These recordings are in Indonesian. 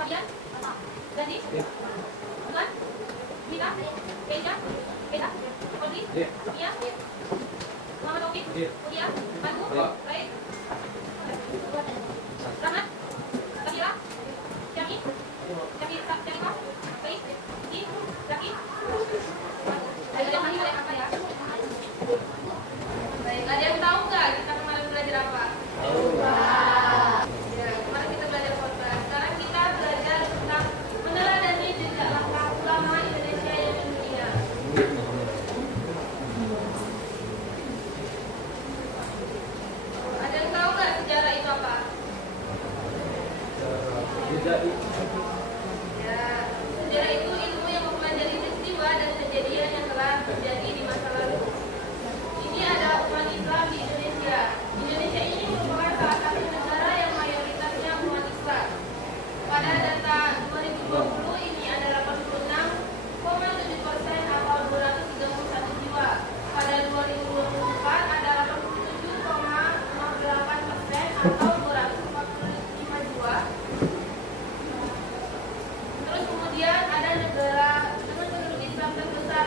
Fabian, Gandhi, Tuan, Mita, Keja, Keda, Audrey, Mia, Muhammad Taufik, Udia, Pandu, Baik, Rahmat, Kabira, Syami, Syamika, Baik, Di, Zaki. Ada yang lagi boleh apa ya? Baik, ada yang tahu nggak kita kemarin belajar apa? Ya, kemarin kita belajar khotbah. Sekarang kita belajar tentang meneladani jejak langkah ulama Indonesia yang dunia. Ada yang tahu nggak sejarah itu apa? Ya, sejarah itu ilmu yang mempelajari peristiwa dan kejadian yang telah terjadi di masa lalu. Ini adalah umat Islam di Indonesia. Indonesia ini merupakan salah satu negara yang mayoritasnya umat Islam. Pada data 2020 ini ada 86,7% atau 231 jiwa. Pada 2024 ada 87,08% atau 245 jiwa. Terus kemudian ada negara dengan penduduk Islam terbesar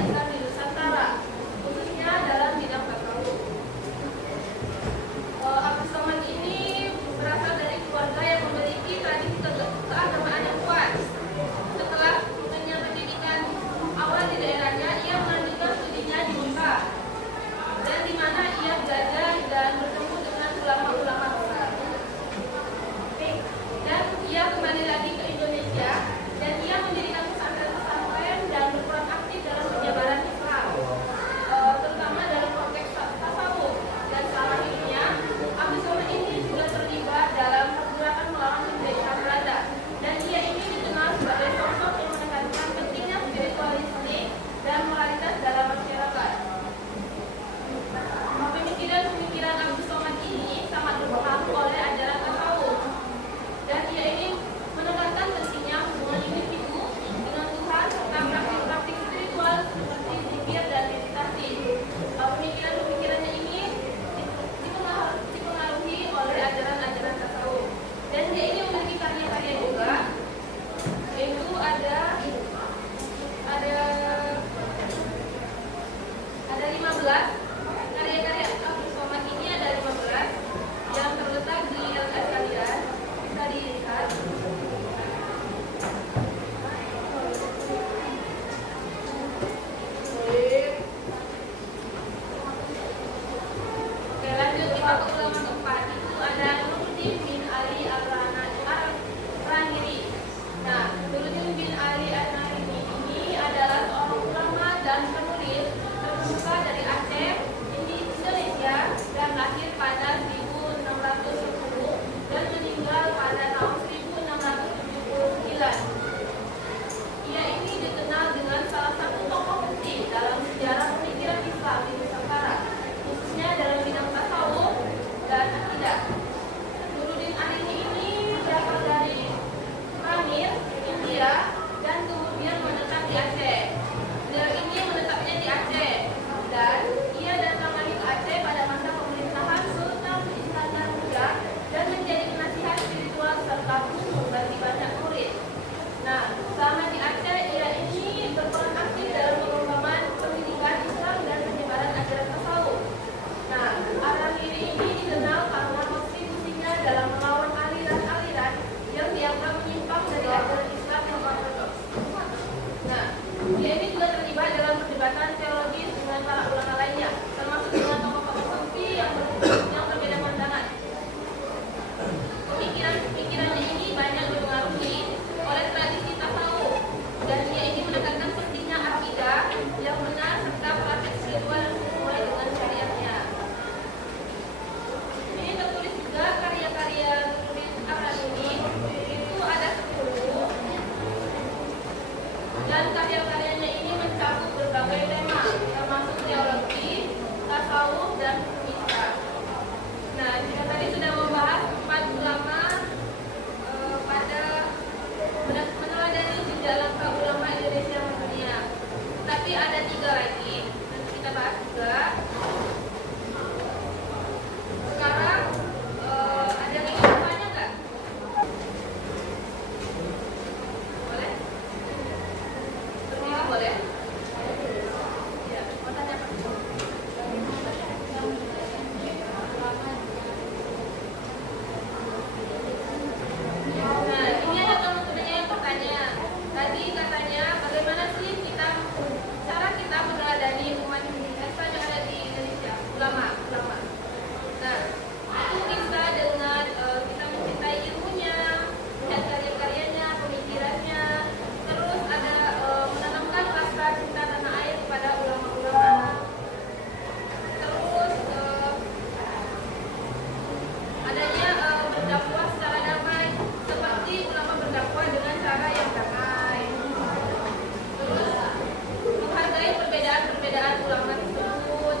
Islam di Nusantara, khususnya dalam bidang tasawuf. Abdus Somad ini berasal dari keluarga yang memiliki tradisi keagamaan yang kuat. Setelah mengenyam pendidikan awal di daerahnya, ia melanjutkan studinya di Mekah, dan di mana ia belajar dan bertemu dengan ulama-ulama besar. Dan ia kembali lagi ke Indonesia, dan ia mendirikan pesantren-pesantren dan berperan aktif dalam penyebaran Islam, terutama dalam konteks tasawuf. Dan selama hidupnya, Abdus Somad ini juga terlibat dalam pergerakan melawan penjajahan Belanda, dan ia ini dikenal sebagai sosok yang menekankan pentingnya spiritualisme dan moralitas dalam masyarakat. Pemikiran Abdus Somad ini sangat berpengaruh oleh ajaran tasawuf, dan ia ini menekankan pentingnya hubungan individu dengan Tuhan serta praktik-praktik spiritual seperti zikir dan meditasi. Pemikiran-pemikirannya ini dipengaruhi oleh ajaran-ajaran tasawuf, dan dia ini memiliki karya-karya juga, yaitu ada 15 karya-karya Abdus Somad ini, ada 15 yang terletak di LKS kalian, bisa dilihat. Oke, lanjut kita ke ulama keempat, itu ada Nuruddin bin Ali Al-Raniri. Nah, Nuruddin bin Ali Al-Raniri ini adalah seorang ulama dan penulis terkemuka dari Aceh, Indonesia, dan lahir pada 1610 dan meninggal pada tahun 1679. Ia ini dikenal dengan salah satu tokoh penting dalam sejarah pemikiran Islam di Nusantara, khususnya dalam bidang tasawuf dan akidah. Nuruddin Ali ini berasal dari Ranir, India, dan kemudian menetap di Aceh. Beliau ini menetapnya di Aceh, dan ia datang lagi ke Aceh pada masa pemerintahan Sultan Iskandar Muda dan menjadi penasihat spiritual serta guru bagi banyak murid. Nah, selama di Aceh, ia ini berperan aktif dalam pengembangan pendidikan Islam dan penyebaran ajaran tasawuf. Nah, Al-Raniri ini dikenal karena kontribusinya dalam melawan aliran-aliran yang dianggap menyimpang dari ajaran Islam yang ortodoks. Nah, dia ini juga terlibat dalam perdebatan teologis dengan para ulama lainnya, termasuk dengan tokoh-tokoh sufi yang berbeda pandangan. Pemikirannya ini banyak dipengaruhi oleh tradisi tasawuf, dan dia ini menekankan pentingnya akidah yang benar serta praktek spiritual yang sesuai dengan syariatnya. Ini tertulis juga karya-karya Nuruddin Al-Raniri, itu ada 10, dan karya-karyanya ini mencakup berbagai tema, termasuk teologi, tasawuf, dan Islam. Nah, kita tadi sudah membahas 4 ulama pada meneladani jejak langkah ulama Indonesia dunia. Tapi ada 3 lagi, nanti kita bahas juga. Sekarang ada yang ingin bertanya nggak? Boleh? Berdiri boleh? Ya, mau tanya apa? Nah, ini ada teman-temannya yang bertanya. Tadi katanya bagaimana sih cara kita meneladani umat Islam yang ada di Indonesia, ulama. Nah, itu bisa dengan kita mencintai ilmunya, lihat karya-karyanya, pemikirannya, terus ada menanamkan rasa cinta tanah air kepada ulama-ulama, terus adanya berdakwah secara damai, seperti ulama berdakwah dengan cara yang damai, terus menghargai perbedaan-perbedaan ulama tersebut,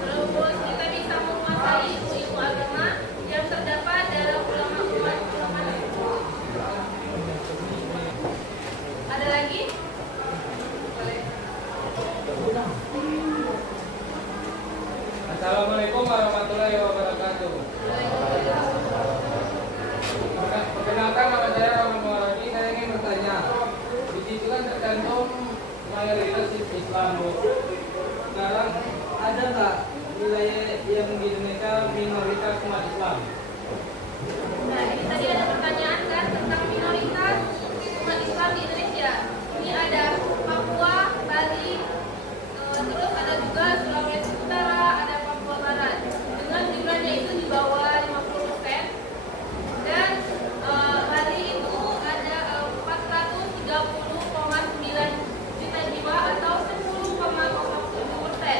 terus kita bisa menguasai ilmu-ilmu agama yang terdapat dalam ulama-ulama tersebut. Ada lagi? Boleh. Assalamualaikum warahmatullahi wabarakatuh. Perkenalkan, nama saya Rahman Muharani. Saya ingin bertanya, puji Tuhan terkait tergantung mayoritas Islam, Bu. Sekarang ada nggak wilayah yang di Indonesia minoritas umat Islam? Nah, ini tadi ada pertanyaan kan tentang minoritas umat Islam di Indonesia. Ini ada Papua, Bali, terus ada juga Sulawesi Utara, ada Papua Barat. Dengan jumlahnya itu di bawah 50%. Dan Bali itu ada 430,9 juta jiwa atau 10,07%.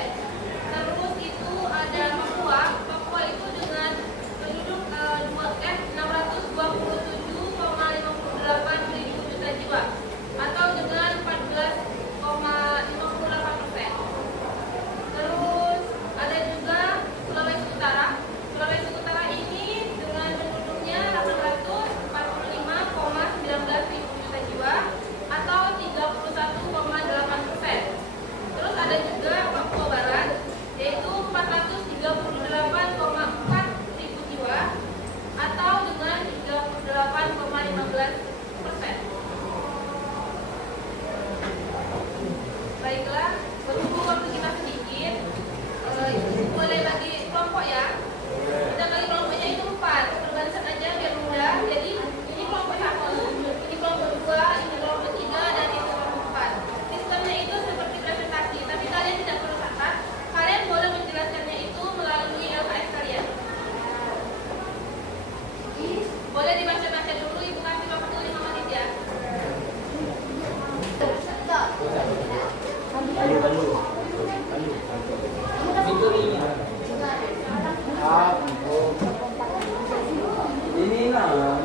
Terus itu ada Papua. Papua itu dengan penduduk 627,58 ribu juta jiwa atau dengan 14,58%. Terus ada juga Sulawesi Utara. Sulawesi Utara ini dengan penduduknya 845,19 ribu juta jiwa atau 31,8%. Terus ada juga Papua Barat yaitu 438,4 ribu jiwa atau dengan 38,15%. Baiklah, berhubung waktu kita sedikit, boleh bagi kelompok ya. Kita bagi kelompoknya itu 4, berbarisan aja biar mudah. Jadi ini kelompok 1, ini kelompok 2, ini kelompok 3, dan ini kelompok 4. Sistemnya itu seperti presentasi, tapi kalian tidak perlu catat. Kalian boleh menjelaskannya itu melalui LKS kalian. Boleh dibaca-baca dulu, Ibu kasih waktu 5 menit ya. Ini nah.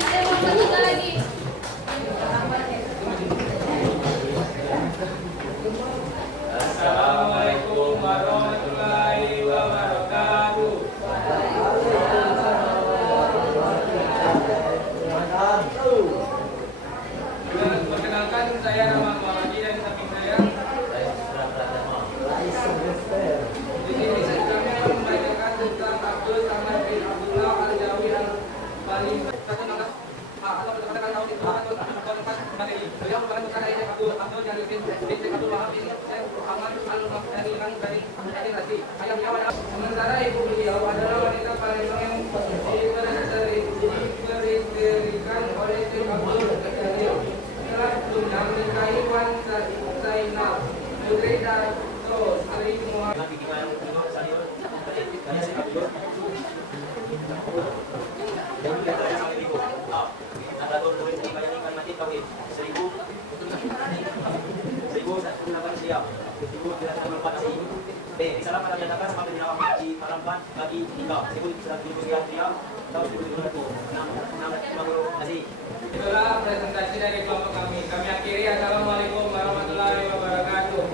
Ada yang mau bertiga lagi. Assalamualaikum warahmatullahi wabarakatuh. Perkenalkan, saya nama Muhammad dan di samping saya di sini kami akan membacakan tentang Abdul Samad bin Abdullah Al-Jawi Al-Bali. Satu nama atau kata-kata tahun itu atau tempat materi. Beliau merupakan putra dari Abdul Jalil bin Abdul Wahab bin Muhammad Al-Muhtahilan dari Nasi. Ayah beliau adalah sementara ibu beliau adalah wanita paling diberikan oleh Syekh Abdul Jalil. Telah diundang menikahi Wan Zainal Putri Dato Sri Muhammad. Salam pada menyatakan sampai di awal haji haramkan bagi tiga 1100 pria tahun 2020. Itulah presentasi dari kelompok kami. Kami akhiri. Assalamualaikum warahmatullahi wabarakatuh.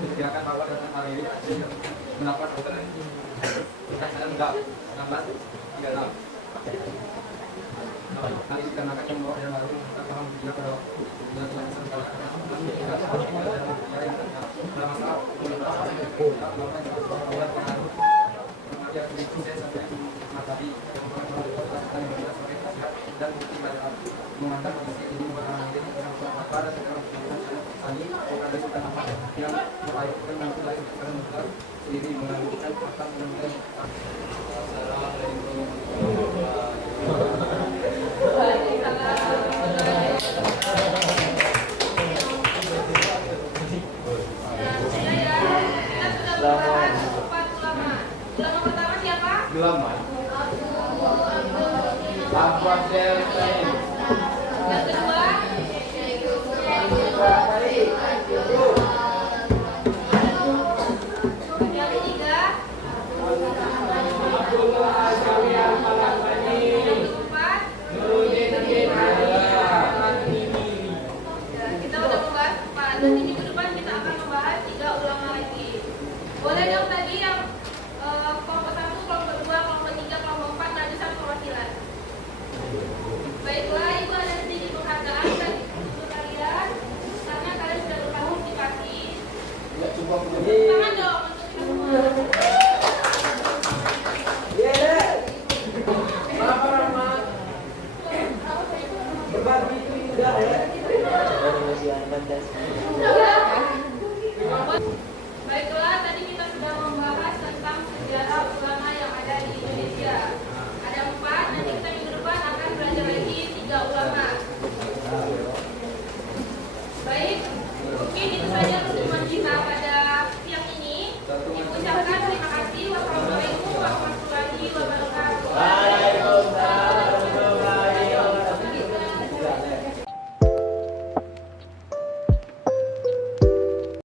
Dikirakan bahwa datang hari ini mendapat dokter enggak 1636. Hal ini dikarenakan yang membawa yang baru kita paham dia pada dan bukti pada mengangkat kondisi ini orang ini pada sekarang tadi ada sudah apa yang melahirkan nanti lain sekarang sendiri mengajukan akan mengenai. Assalamualaikum Ulama pertama siapa? Ulama Abad Deltain. Yang kedua? Yang ketiga? Abdullah Al-Jawi Al-Bali. Yang keempat? Nuruddin bin Kita udah membahas 4 dan di minggu depan kita akan membahas 3 ulama lagi. Boleh dong tadi yang